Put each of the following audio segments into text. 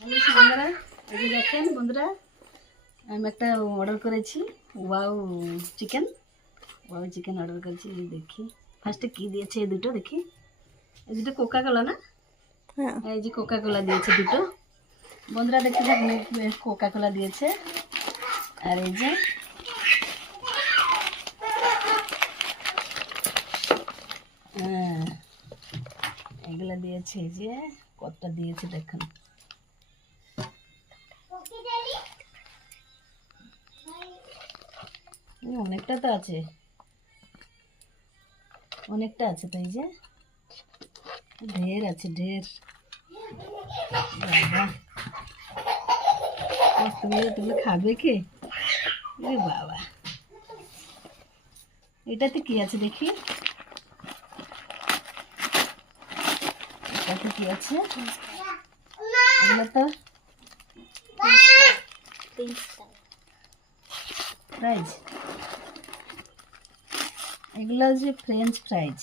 বন্ধুরা এই যে দেখেন বন্ধুরা আমি একটা অর্ডার করেছি ওয়াও চিকেন অর্ডার করেছি। দেখি ফার্স্টে কি দিয়েছে এই দুটো, দেখি এই দুটো কোকা কোলা না? হ্যাঁ, এই যে কোকা কোলা দিয়েছে দুটো বন্ধুরা, দেখতে থাকুন। কোকা কোলা দিয়েছে আর এই যে এগুলা দিয়েছে। এই যে কতটা দিয়েছে দেখুন। অনেকটা তো আছে, অনেকটা আছে। তাই যে ঢের আছে, ঢের। বাবা তুমি খাবে কে? এ বাবা, এটাতে কি আছে দেখি, এটাতে কি আছে? এগুলো তো ফ্রাইজ, এগুলো যে ফ্রেঞ্চ ফ্রাইজ।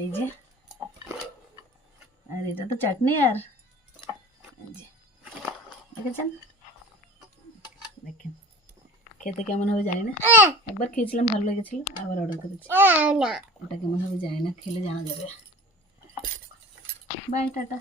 এই যে আর এটা তো চাটনি। আর এই যে দেখেছেন, দেখেন খেতে কেমন হবে জানি না। একবার খেয়েছিলাম, ভালো লেগেছিল, আবার অর্ডার করেছি। ওটা কেমন হবে জানি না, খেলে জানা যাবে। Bye, tata.